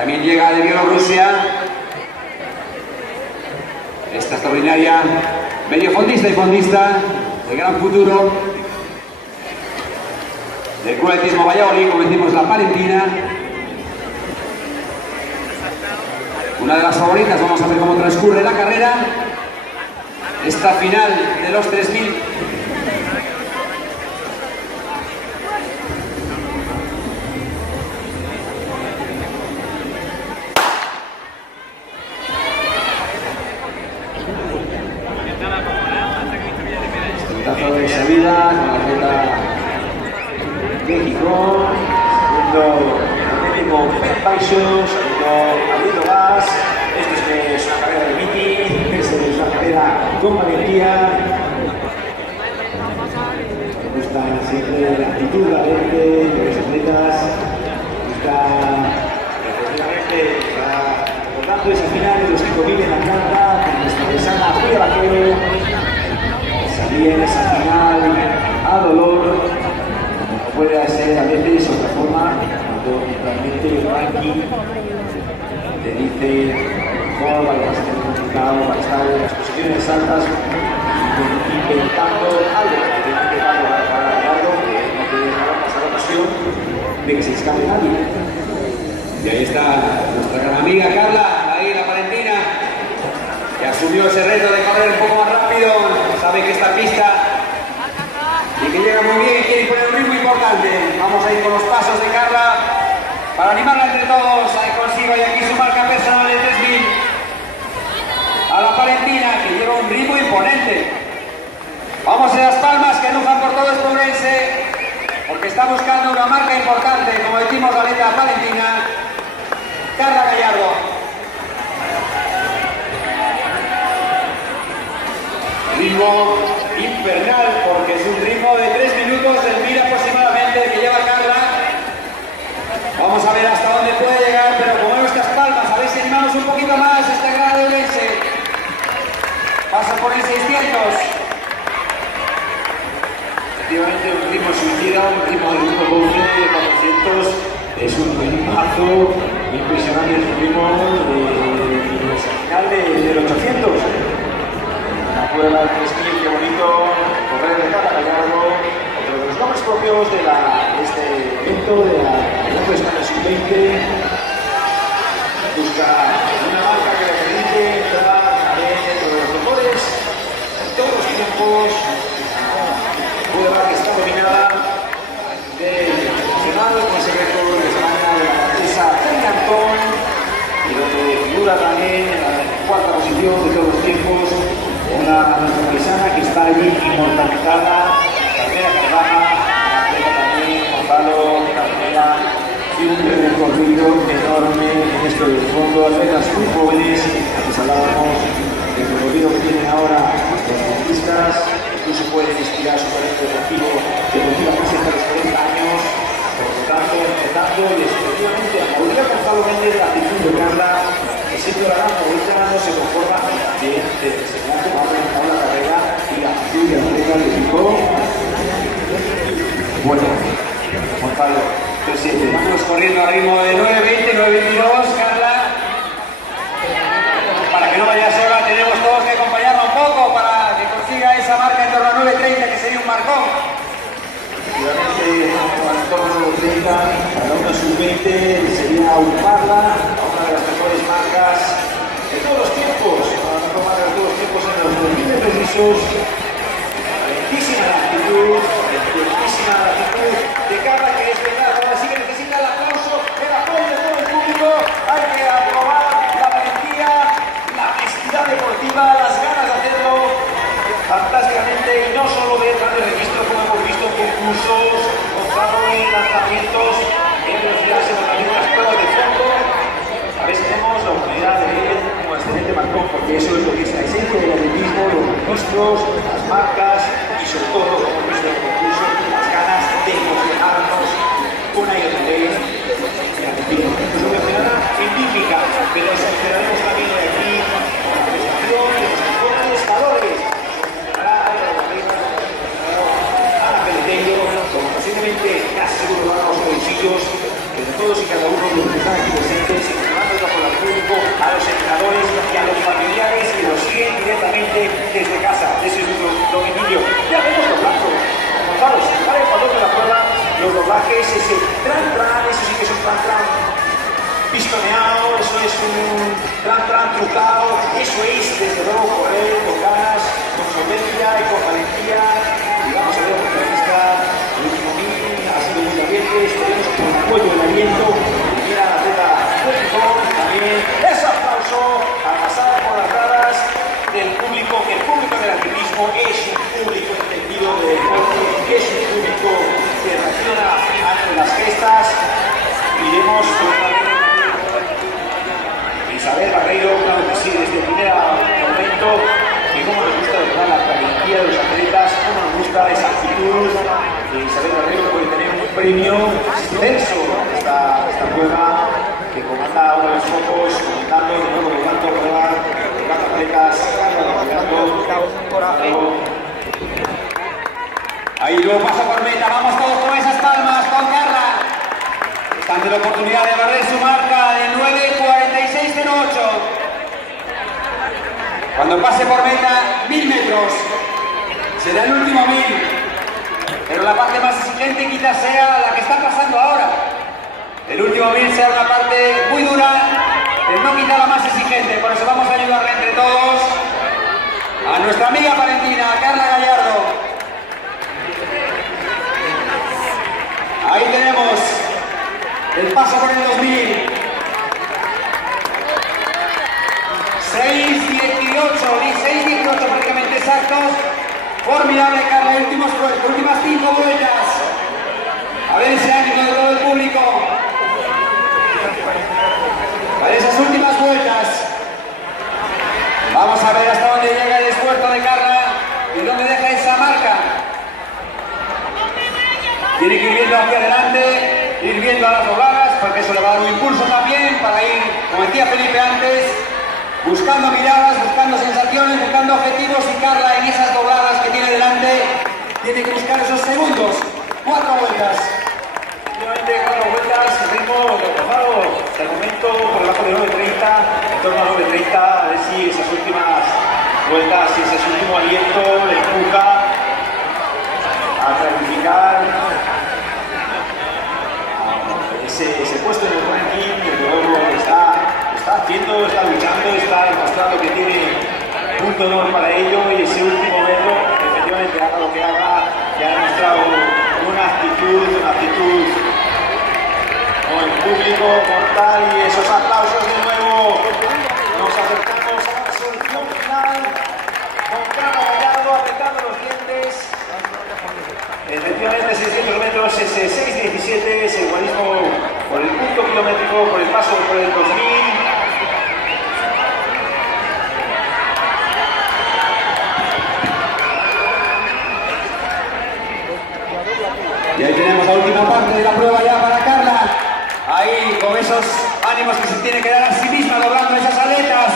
también llega de Bielorrusia. Esta extraordinaria mediofondista y fondista de gran futuro del Club Atletismo Valladolid, como decimos, la palentina. Una de las favoritas, vamos a ver cómo transcurre la carrera. Esta final de los 3000. De salida con la atleta México, segundo Atlético Paixos, segundo Abril Gas. Esto es una carrera de meeting, es una carrera con valentía. Me gusta siempre la actitud, la mente de los atletas. Me gusta efectivamente recordando esa final de los que conviven la carta con nuestra paisana Julia Vaquero. Salía en esa final a dolor, como puede ser a veces otra forma, cuando realmente el ranking te dice mejor, vale, vas a tener complicado para estar en las posiciones altas, inventando algo, intentando para algo que no te dejará pasar la ocasión de que se escape nadie. Y ahí está nuestra gran amiga Carla, ahí la palentina, que asumió ese reto de correr un poco más rápido, sabe que esta pista y que llega muy bien y quiere poner un ritmo importante. Vamos a ir con los pasos de Carla para animarla entre todos a que consiga y aquí su marca personal de 3000 a la palentina, que lleva un ritmo imponente. Vamos en las palmas que lujan por todo Espourense, porque está buscando una marca importante, como decimos la atleta palentina, Carla Gallardo. Ritmo infernal, porque es un ritmo de 3 minutos el mil aproximadamente que lleva Carla. Vamos a ver hasta dónde puede llegar, pero como nuestras palmas, a ver si animamos un poquito más esta grada de Ourense. Pasa por el 600. Efectivamente, un ritmo suicida, un ritmo del grupo Boucher de 400, es un ritmazo impresionante, el ritmo de final del 800. Una prueba de 3000, qué bonito, correr de Carla Gallardo, otro de los nombres propios de este evento, de la Campeonato de España Sub-20. Busca una marca que le permite entrar dentro de los mejores en todos los tiempos. Prueba que está dominada del nacional con ese récord de España de la francesa Tony Antón, y donde figura también en la cuarta posición de todos los tiempos una paisana que está allí inmortalizada, Carmela Carvajal, atleta también, Gonzalo, Carmela, y un recorrido enorme en esto del fondo, atletas muy jóvenes, antes hablábamos del recorrido que tienen ahora los deportistas, incluso pueden inspirar su talento deportivo más hasta los 40 años, por lo tanto, empezando y efectivamente a Paulina Gonzalo Méndez, la actitud de Carla, que siempre la gran favorita no se conforma de enseñar cómo ha presentado la carrera y la actitud de atleta del equipo. Bueno, Gonzalo, 3-7. Vamos corriendo al ritmo de 9.20, 9.22, Carla. Para que no vaya sola, tenemos todos que acompañarla un poco para que consiga esa marca en torno a 9.30, que sería un marcón. Efectivamente, en torno a 9.30, para una sub-20 sería auparla a una de las mejores marcas de todos los tiempos, a la mejor marca de todos los tiempos en los 2000 precisos. Lentísima la actitud de Carla, que es verdad, ahora sí que necesita el aplauso, el apoyo de todo el público. Hay que aprobar la valentía, la honestidad deportiva, las ganas de hacerlo fantásticamente, y no solo de grandes registros como hemos visto en concursos, Gonzalo en lanzamientos, en velocidad, sino también en las pruebas de fondo. A ver si tenemos la oportunidad de ver como excelente marcón, porque eso es lo que es la esencia del atletismo, los registros, las rodajes, ese tran, eso sí que es un tran pistoneado, eso es un tran trucado, eso es desde luego correr con ganas, con solvencia y con valentía. Y vamos a ver la entrevista, el último mil ha sido muy valiente, esperemos que con el cuello del aliento viniera la atleta también. Ese aplauso al pasar por las gradas del público, que el público del atletismo es un público entendido de deporte, es un público que reacciona ante las gestas. Iremos con Isabel Barreiro, claro que sí, desde el primer momento, y cómo nos gusta de verdad la valentía de los atletas, cómo nos gusta esa actitud de Isabel Barreiro, que puede tener un premio extenso esta prueba que comanda uno de los focos, comandando de nuevo de tanto prueba, de tanto atletas, ahí luego pasa por meta, vamos todos con esas palmas, con Carla. Ante la oportunidad de barrer su marca de 9:46:08. Cuando pase por meta, 1000 metros. Será el último 1000. Pero la parte más exigente quizás sea la que está pasando ahora. El último 1000 será una parte muy dura, pero no quizá la más exigente. Por eso vamos a ayudarle entre todos a nuestra amiga palentina, Carla Gallardo. Ahí tenemos el paso por el 2000. 6:18 prácticamente exactos. Formidable, Carla, últimas 5 vueltas. A ver ese ánimo de todo el público. Para esas últimas vueltas. Vamos a ver hasta dónde llega el esfuerzo de Carla y dónde deja esa marca. Tiene que ir viendo hacia adelante, ir viendo a las dobladas, porque eso le va a dar un impulso también para ir, como decía Felipe antes, buscando miradas, buscando sensaciones, buscando objetivos, y Carla en esas dobladas que tiene delante tiene que buscar esos segundos. 4 vueltas. Últimamente 4 vueltas, ritmo rozado, hasta el momento por debajo de 9:30, en torno a 9:30, a ver si esas últimas vueltas, si ese último aliento le empuja a clarificar ese puesto en el ranking, que luego está haciendo, está luchando, está demostrando que tiene punto de honor para ello, y ese último metro, efectivamente, haga lo que haga, que ha demostrado una actitud con el público mortal, y esos aplausos de nuevo. Nos acercamos a la solución final con Carla Gallardo apretando los dientes. Efectivamente, 600 metros, ese 6:17, ese igualismo por el punto kilométrico, por el paso por el 2000. Y ahí tenemos la última parte de la prueba ya para Carla. Ahí con esos ánimos que se tiene que dar a sí misma, doblando esas aletas.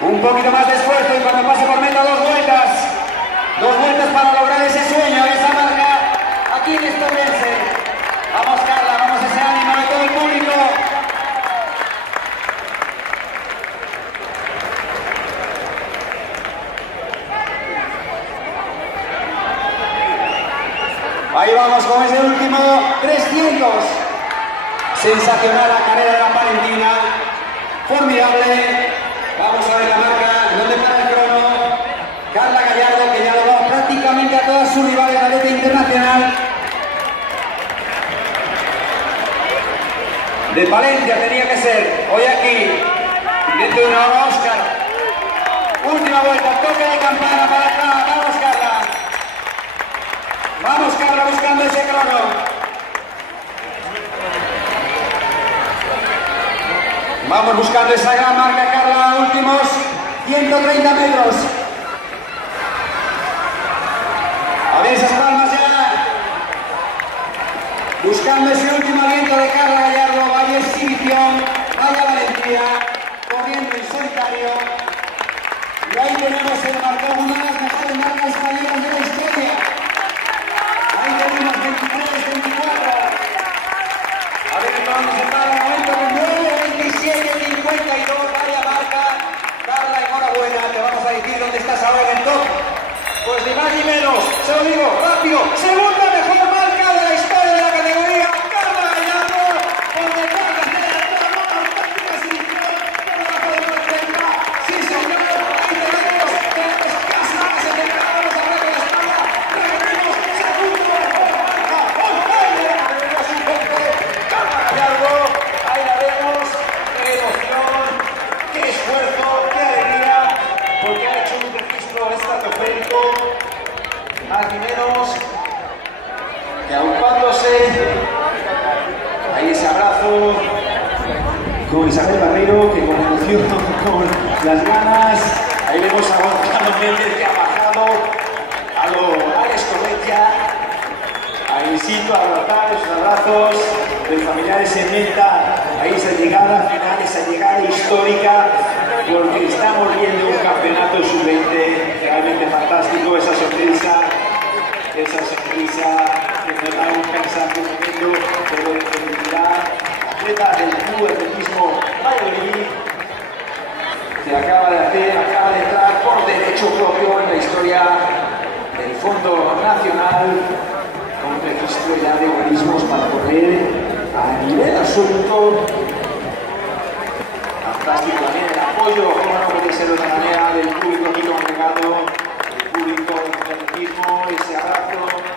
Un poquito más de esfuerzo, y cuando pase por meta 2 vueltas. 2 vueltas para lograr ese sueño, esa marca aquí en Estubrense. Vamos Carla, vamos ese ánimo de todo el público. Ahí vamos con ese último 300. Sensacional la carrera de la palentina. Formidable. Vamos a ver la marca, donde para el crono. Carla Gallardo, que ya ha logrado prácticamente a todas sus rivales, la atleta internacional. De Palencia tenía que ser. Hoy aquí, dentro de una hora, Oscar. Última vuelta, toque de campana para acá. Vamos Carla. Vamos Carla buscando ese crono. Vamos buscando esa gran marca, Carla, últimos 130 metros. A ver esas palmas ya. Buscando ese último aliento de Carla Gallardo. Vaya exhibición, vaya valentía, corriendo en solitario. Y ahí tenemos el marcón, una de las mejores marcas españolas de la historia. Ahí tenemos 23-24. A ver dónde se para el momento con 9:27:52. Vaya marca. Carla, enhorabuena. Te vamos a decir dónde estás ahora en el top. Pues ni más ni menos. Se lo digo rápido. Segunda mejor marca de la historia de la categoría. con Isabel Barreiro, que con emoción, con las ganas. Ahí vemos a Gonzalo Méndez, que ha bajado a lo Alex Correia. Ahí sí, a abrazar, esos abrazos de familiares en meta. Ahí esa llegada final, esa llegada histórica, porque estamos viendo un campeonato sub-20 realmente fantástico. Esa sonrisa que nos da un cansancio tremendo, pero de felicidad. Atleta del Club Atletismo Valladolid, que acaba de entrar por derecho propio en la historia del Fondo Nacional, con un registro ya de organismos para correr a nivel absoluto. Fantástico también el apoyo, como no puede ser de otra manera, del público aquí congregado, el público del atletismo, ese abrazo.